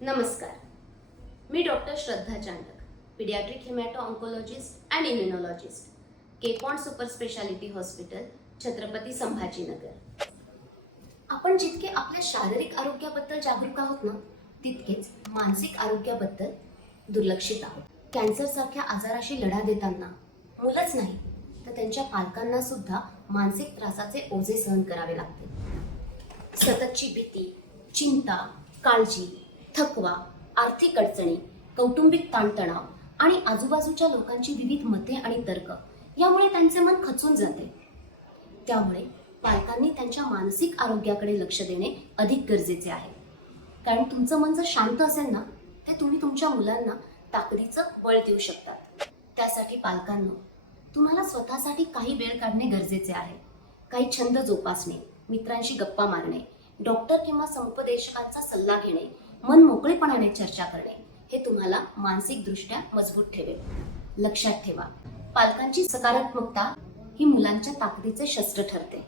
नमस्कार, मी doctor Shraddha Chandak, paediatric haemato oncologist and immunologist, Kepon super speciality hospital, Chhatrapati Sambhajinagar. आपण जितके आपल्या शारीरिक आरोग्याबद्दल जागरूक आहोत ना, तितकेच मानसिक आरोग्याबद्दल दुर्लक्षित आहोत. कॅन्सरसारख्या आजाराशी लढा देताना मुलंच नाही तर त्यांच्या पालकांना सुद्धा मानसिक त्रासाचे ओझे सहन करावे लागते. सततची भीती, चिंता, काळजी, थकवा, आर्थिक अडचणी, कौटुंबिक ताणतणाव आणि आजूबाजूच्या लोकांची विविध मते आणि तर्क यामुळे त्यांचे मन खचून जाते. त्यामुळे पालकांनी त्यांच्या मानसिक आरोग्याकडे लक्ष देणे अधिक गरजेचे आहे. कारण तुमचं मन जर शांत असेल ना, ते तुम्ही तुमच्या मुलांना ताकदीचं बळ देऊ शकतात. त्यासाठी पालकांनो, तुम्हाला स्वतःसाठी काही वेळ काढणे गरजेचे आहे. काही छंद जोपासणे, मित्रांशी गप्पा मारणे, डॉक्टर किंवा समुपदेशकांचा सल्ला घेणे, मन मोकळेपणाने चर्चा करणे हे तुम्हाला मानसिकदृष्ट्या मजबूत ठेवेल. लक्षात ठेवा, पालकांची सकारात्मकता ही मुलांच्या ताकदीचे शस्त्र ठरते.